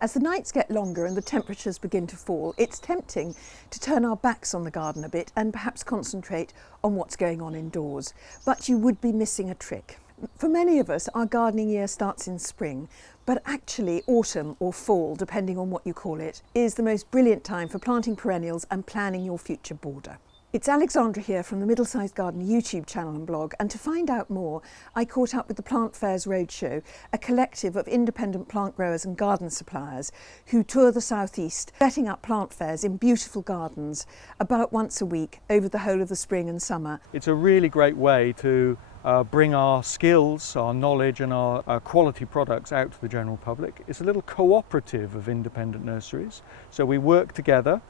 As the nights get longer and the temperatures begin to fall, it's tempting to turn our backs on the garden a bit and perhaps concentrate on what's going on indoors. But you would be missing a trick. For many of us, our gardening year starts in spring, but actually autumn or fall, depending on what you call it, is the most brilliant time for planting perennials and planning your future border. It's Alexandra here from the Middle Sized Garden YouTube channel and blog, and to find out more, I caught up with the Plant Fairs Roadshow, a collective of independent plant growers and garden suppliers who tour the southeast, setting up plant fairs in beautiful gardens about once a week over the whole of the spring and summer. It's a really great way to bring our skills, our knowledge and our quality products out to the general public. It's a little cooperative of independent nurseries, so we work together.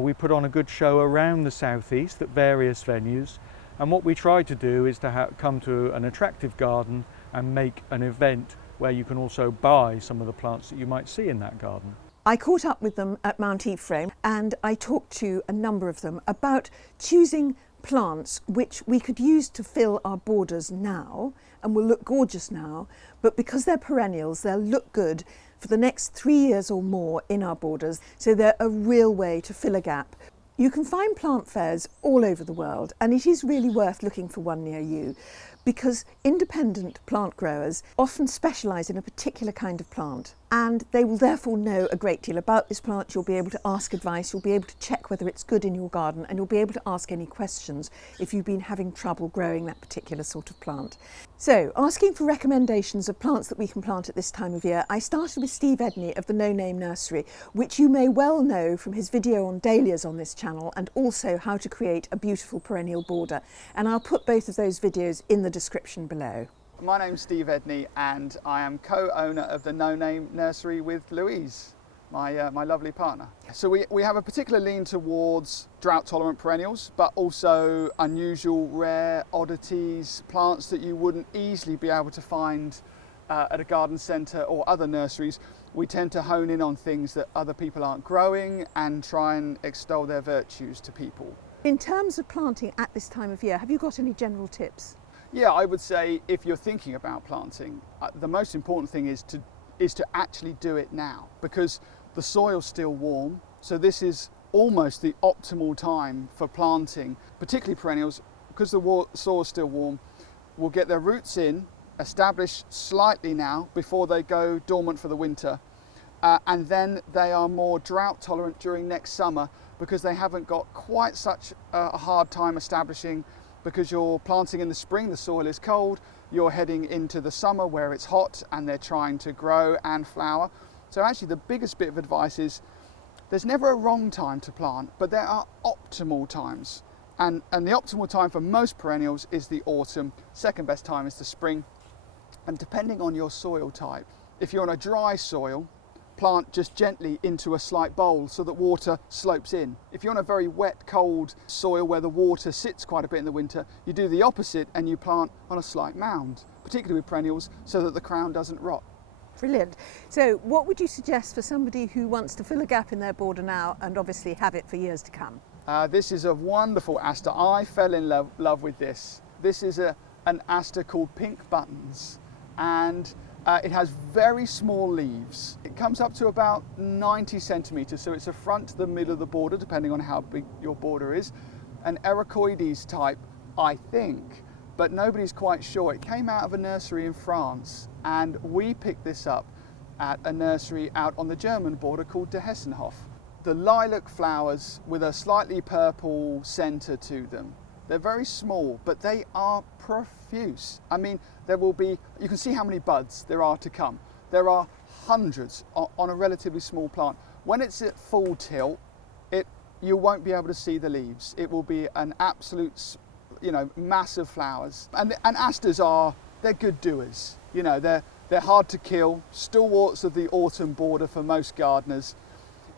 We put on a good show around the southeast at various venues, and what we try to do is to come to an attractive garden and make an event where you can also buy some of the plants that you might see in that garden. I caught up with them at Mount Ephraim and I talked to a number of them about choosing plants which we could use to fill our borders now and will look gorgeous now, but because they're perennials, they'll look good for the next 3 years or more in our borders, so they're a real way to fill a gap. You can find plant fairs all over the world, and it is really worth looking for one near you, because independent plant growers often specialise in a particular kind of plant, and they will therefore know a great deal about this plant. You'll be able to ask advice, you'll be able to check whether it's good in your garden, and you'll be able to ask any questions if you've been having trouble growing that particular sort of plant. So, asking for recommendations of plants that we can plant at this time of year, I started with Steve Edney of the No Name Nursery, which you may well know from his video on dahlias on this channel, and also how to create a beautiful perennial border. And I'll put both of those videos in the description below. My name's Steve Edney and I am co-owner of the No Name Nursery with Louise, my lovely partner. So we have a particular lean towards drought-tolerant perennials, but also unusual, rare oddities, plants that you wouldn't easily be able to find at a garden centre or other nurseries. We tend to hone in on things that other people aren't growing and try and extol their virtues to people. In terms of planting at this time of year, have you got any general tips? Yeah, I would say if you're thinking about planting, the most important thing is to actually do it now, because the soil's still warm. So this is almost the optimal time for planting, particularly perennials, because the soil's still warm. Will get their roots in, establish slightly now before they go dormant for the winter, and then they are more drought tolerant during next summer because they haven't got quite such a hard time establishing. Because you're planting in the spring, the soil is cold, you're heading into the summer where it's hot and they're trying to grow and flower. So actually the biggest bit of advice is there's never a wrong time to plant, but there are optimal times. And the optimal time for most perennials is the autumn, second best time is the spring. And depending on your soil type, if you're on a dry soil, plant just gently into a slight bowl so that water slopes in. If you're on a very wet, cold soil where the water sits quite a bit in the winter, you do the opposite and you plant on a slight mound, particularly with perennials, so that the crown doesn't rot. Brilliant. So what would you suggest for somebody who wants to fill a gap in their border now and obviously have it for years to come? This is a wonderful aster. I fell in love with this. This is an aster called Pink Buttons, and it has very small leaves. It comes up to about 90 centimetres, so it's a front to the middle of the border, depending on how big your border is. An Ericoides type, I think, but nobody's quite sure. It came out of a nursery in France, and we picked this up at a nursery out on the German border called De Hessenhof. The lilac flowers with a slightly purple centre to them. They're very small, but they are profuse. I mean, there will be, you can see how many buds there are to come. There are hundreds on a relatively small plant. When it's at full tilt, you won't be able to see the leaves. It will be an absolute, massive flowers. And asters they're good doers. They're hard to kill, stalwarts of the autumn border for most gardeners.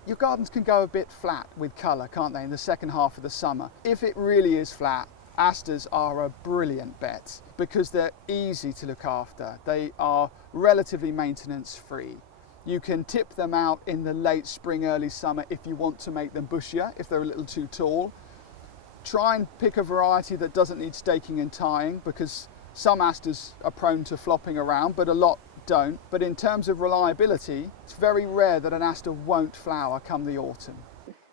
Your gardens can go a bit flat with colour, can't they, in the second half of the summer. If it really is flat, asters are a brilliant bet because they're easy to look after. They are relatively maintenance free. You can tip them out in the late spring, early summer if you want to make them bushier, if they're a little too tall. Try and pick a variety that doesn't need staking and tying, because some asters are prone to flopping around, but a lot don't, but in terms of reliability, it's very rare that an aster won't flower come the autumn.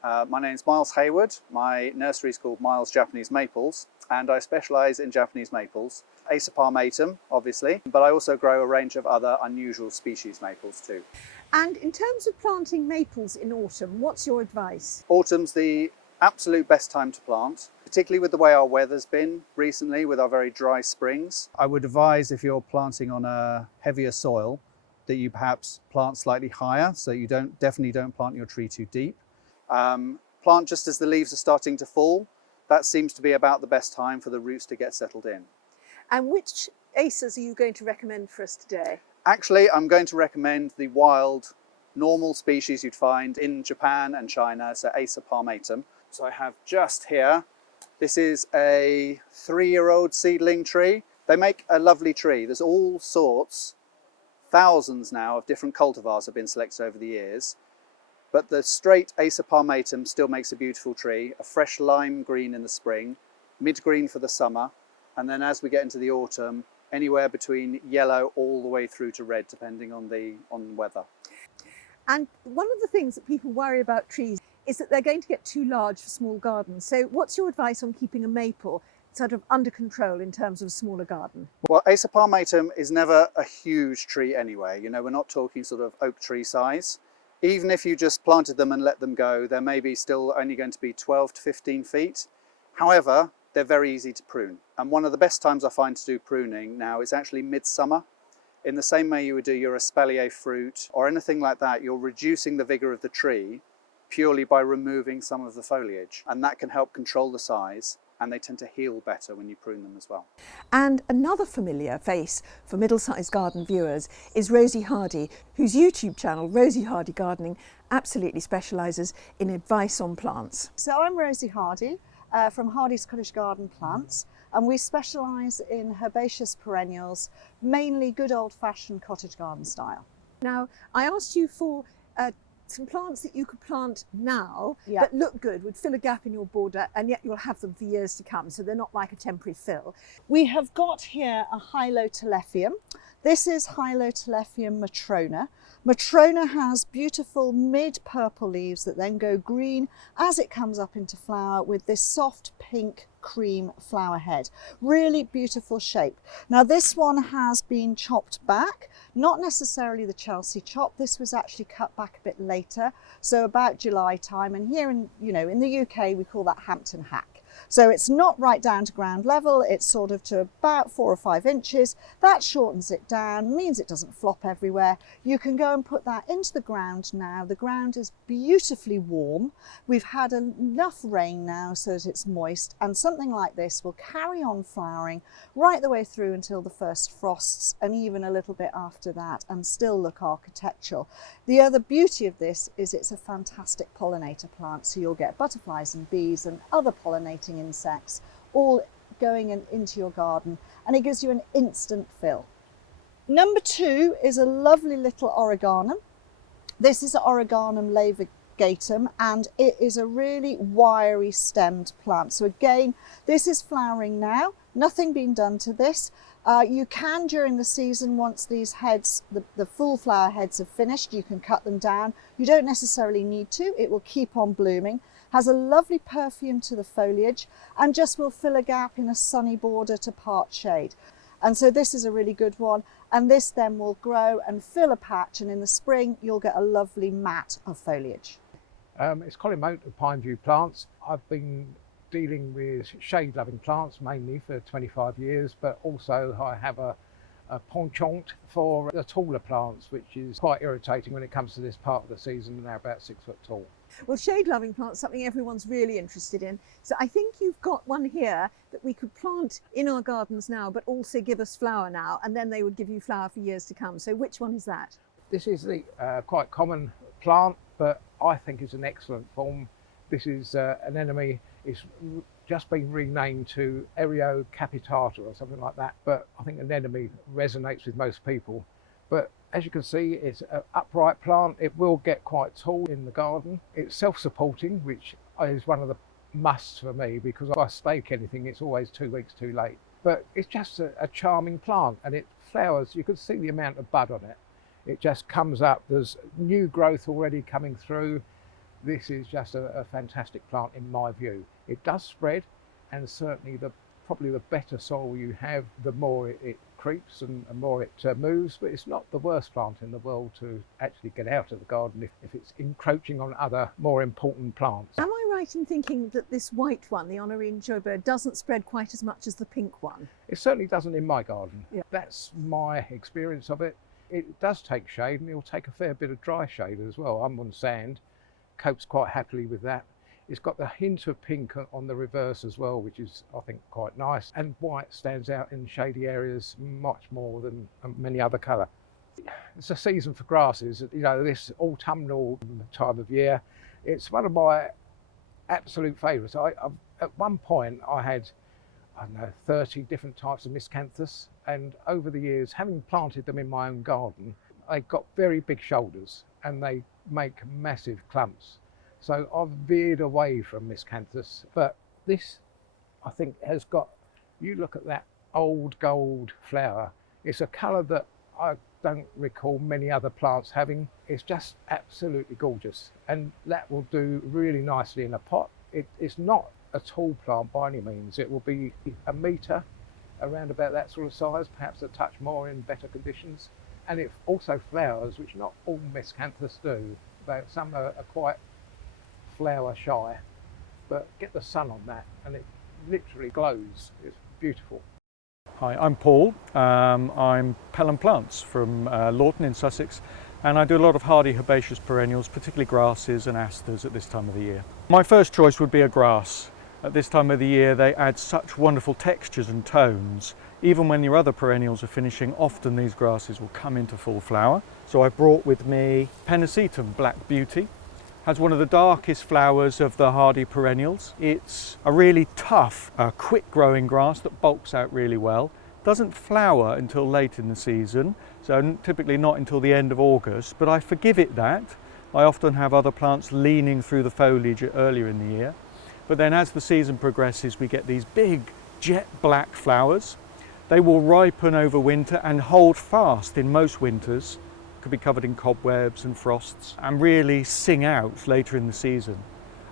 My name's Miles Hayward. My nursery is called Miles Japanese Maples, and I specialise in Japanese maples. Acer palmatum, obviously, but I also grow a range of other unusual species maples too. And in terms of planting maples in autumn, what's your advice? Autumn's the absolute best time to plant, particularly with the way our weather's been recently with our very dry springs. I would advise, if you're planting on a heavier soil, that you perhaps plant slightly higher, so you definitely don't plant your tree too deep. Plant just as the leaves are starting to fall. That seems to be about the best time for the roots to get settled in. And which acers are you going to recommend for us today? Actually, I'm going to recommend the wild, normal species you'd find in Japan and China, so Acer palmatum. So I have just here, this is a 3-year-old seedling tree. They make a lovely tree. There's all sorts, thousands now of different cultivars have been selected over the years. But the straight Acer palmatum still makes a beautiful tree, a fresh lime green in the spring, mid-green for the summer, and then as we get into the autumn, anywhere between yellow all the way through to red, depending on weather. And one of the things that people worry about trees is that they're going to get too large for small gardens. So what's your advice on keeping a maple sort of under control in terms of a smaller garden? Well, Acer palmatum is never a huge tree anyway. You know, we're not talking sort of oak tree size. Even if you just planted them and let them go, they're maybe still only going to be 12 to 15 feet. However, they're very easy to prune. And one of the best times I find to do pruning now is actually midsummer. In the same way you would do your espalier fruit or anything like that, you're reducing the vigor of the tree purely by removing some of the foliage. And that can help control the size, and they tend to heal better when you prune them as well. And another familiar face for middle-sized garden viewers is Rosy Hardy, whose YouTube channel, Rosy Hardy Gardening, absolutely specialises in advice on plants. So I'm Rosy Hardy from Hardy's Cottage Garden Plants, and we specialise in herbaceous perennials, mainly good old-fashioned cottage garden style. Now, I asked you for some plants that you could plant now Yeah. that look good, would fill a gap in your border, and yet you'll have them for years to come, so they're not like a temporary fill. We have got here a Hylotelephium. This is Hylotelephium Matrona. Matrona has beautiful mid-purple leaves that then go green as it comes up into flower with this soft pink cream flower head. Really beautiful shape. Now this one has been chopped back, not necessarily the Chelsea chop. This was actually cut back a bit later, so about July time, and here in the UK we call that Hampton hack. So it's not right down to ground level, it's sort of to about 4 or 5 inches. That shortens it down, means it doesn't flop everywhere. You can go and put that into the ground now. The ground is beautifully warm. We've had enough rain now so that it's moist, and something like this will carry on flowering right the way through until the first frosts, and even a little bit after that, and still look architectural. The other beauty of this is it's a fantastic pollinator plant, so you'll get butterflies and bees and other pollinating insects all going into your garden, and it gives you an instant fill. Number 2 is a lovely little Origanum. This is Origanum laevigatum, and it is a really wiry stemmed plant. So again, this is flowering now, nothing been done to this. You can, during the season, once these heads, the full flower heads have finished, you can cut them down. You don't necessarily need to, it will keep on blooming. Has a lovely perfume to the foliage, and just will fill a gap in a sunny border to part shade. And so this is a really good one, and this then will grow and fill a patch, and in the spring you'll get a lovely mat of foliage. It's Colin Moat of Pineview Plants. I've been dealing with shade-loving plants mainly for 25 years, but also I have a penchant for the taller plants, which is quite irritating when it comes to this part of the season, and they're about 6 foot tall. Well, shade-loving plants, something everyone's really interested in. So I think you've got one here that we could plant in our gardens now, but also give us flower now, and then they would give you flower for years to come. So which one is that? This is the quite common plant, but I think it's an excellent form. This is an anemone. It's just been renamed to Ereo capitata or something like that, but I think anemone resonates with most people. But as you can see, it's an upright plant. It will get quite tall in the garden. It's self-supporting, which is one of the musts for me, because if I stake anything, it's always 2 weeks too late. But it's just a charming plant, and it flowers, you can see the amount of bud on it. It just comes up, there's new growth already coming through. This is just a fantastic plant in my view. It does spread, and certainly probably the better soil you have, the more it creeps and the more it moves, but it's not the worst plant in the world to actually get out of the garden if it's encroaching on other more important plants. Am I right in thinking that this white one, the Honorine Jobert, doesn't spread quite as much as the pink one? It certainly doesn't in my garden. Yeah. That's my experience of it. It does take shade, and it'll take a fair bit of dry shade as well. I'm on sand, copes quite happily with that. It's got the hint of pink on the reverse as well, which is, I think, quite nice. And white stands out in shady areas much more than many other colour. It's a season for grasses. You know, this autumnal time of year, it's one of my absolute favourites. At one point, I had, I don't know, 30 different types of Miscanthus. And over the years, having planted them in my own garden, they got very big shoulders and they make massive clumps. So I've veered away from Miscanthus, but this, I think, has got, you look at that old gold flower, it's a colour that I don't recall many other plants having. It's just absolutely gorgeous, and that will do really nicely in a pot. It's not a tall plant by any means. It will be a metre, around about that sort of size, perhaps a touch more in better conditions. And it also flowers, which not all Miscanthus do. Some are quite flower shy, but get the sun on that and it literally glows. It's beautiful. Hi, I'm Paul. I'm Pelham Plants from Lawton in Sussex, and I do a lot of hardy herbaceous perennials, particularly grasses and asters at this time of the year. My first choice would be a grass. At this time of the year they add such wonderful textures and tones. Even when your other perennials are finishing, often these grasses will come into full flower. So I brought with me Pennisetum Black Beauty. Has one of the darkest flowers of the hardy perennials. It's a really tough, quick growing grass that bulks out really well. Doesn't flower until late in the season, so typically not until the end of August, but I forgive it that. I often have other plants leaning through the foliage earlier in the year. But then as the season progresses, we get these big jet black flowers. They will ripen over winter and hold fast in most winters. Could be covered in cobwebs and frosts, and really sing out later in the season.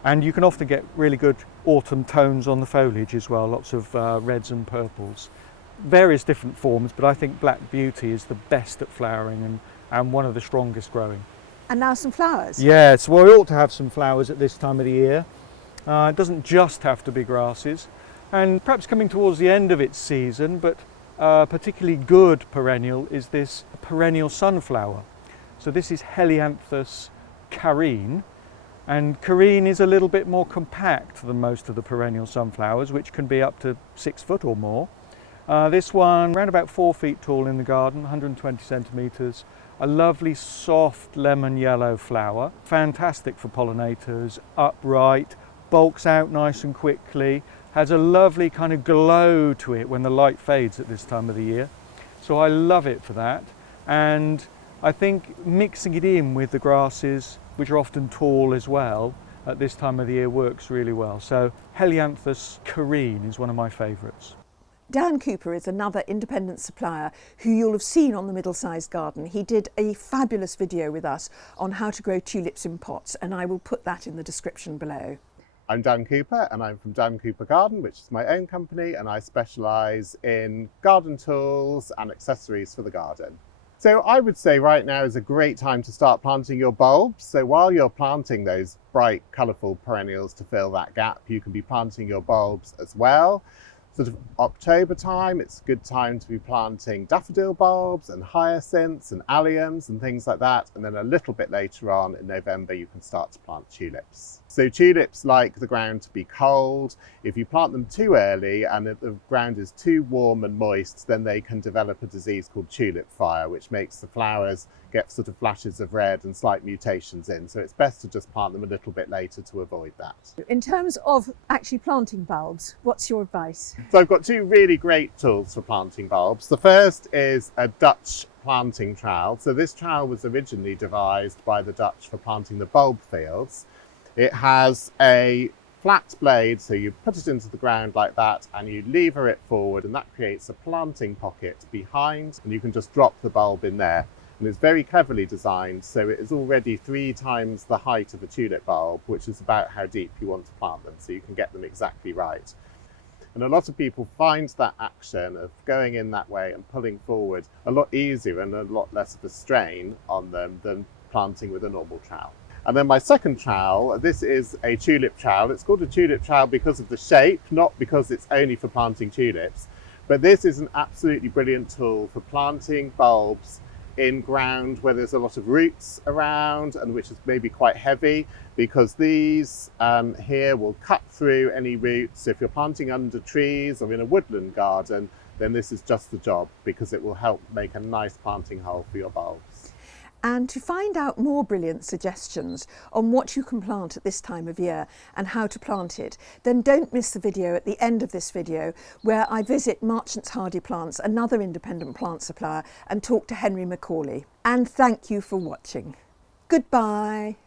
And you can often get really good autumn tones on the foliage as well, lots of reds and purples. Various different forms, but I think Black Beauty is the best at flowering and one of the strongest growing. And now some flowers. Yes, well, we ought to have some flowers at this time of the year. It doesn't just have to be grasses, and perhaps coming towards the end of its season, but particularly good perennial is this perennial sunflower. So this is Helianthus Carine, and Carine is a little bit more compact than most of the perennial sunflowers, which can be up to 6 foot or more. This one around about 4 feet tall in the garden, 120 centimetres, a lovely soft lemon yellow flower, fantastic for pollinators, upright, bulks out nice and quickly, has a lovely kind of glow to it when the light fades at this time of the year. So I love it for that. And I think mixing it in with the grasses, which are often tall as well, at this time of the year works really well. So Helianthus Carine is one of my favourites. Dan Cooper is another independent supplier who you'll have seen on the Middle-Sized Garden. He did a fabulous video with us on how to grow tulips in pots, and I will put that in the description below. I'm Dan Cooper, and I'm from Dan Cooper Garden, which is my own company, and I specialise in garden tools and accessories for the garden. So I would say right now is a great time to start planting your bulbs. So while you're planting those bright, colourful perennials to fill that gap, you can be planting your bulbs as well. Sort of October time, it's a good time to be planting daffodil bulbs and hyacinths and alliums and things like that. And then a little bit later on in November, you can start to plant tulips. So tulips like the ground to be cold. If you plant them too early and if the ground is too warm and moist, then they can develop a disease called tulip fire, which makes the flowers get sort of flashes of red and slight mutations in. So it's best to just plant them a little bit later to avoid that. In terms of actually planting bulbs, what's your advice? So I've got two really great tools for planting bulbs. The first is a Dutch planting trowel. So this trowel was originally devised by the Dutch for planting the bulb fields. It has a flat blade, so you put it into the ground like that and you lever it forward, and that creates a planting pocket behind, and you can just drop the bulb in there. And it's very cleverly designed, so it is already 3 times the height of a tulip bulb, which is about how deep you want to plant them, so you can get them exactly right. And a lot of people find that action of going in that way and pulling forward a lot easier and a lot less of a strain on them than planting with a normal trowel. And then my second trowel, this is a tulip trowel. It's called a tulip trowel because of the shape, not because it's only for planting tulips. But this is an absolutely brilliant tool for planting bulbs in ground where there's a lot of roots around and which is maybe quite heavy, because these here will cut through any roots. So if you're planting under trees or in a woodland garden, then this is just the job, because it will help make a nice planting hole for your bulbs. And to find out more brilliant suggestions on what you can plant at this time of year and how to plant it, then don't miss the video at the end of this video where I visit Marchant's Hardy Plants, another independent plant supplier, and talk to Henry Macaulay. And thank you for watching. Goodbye.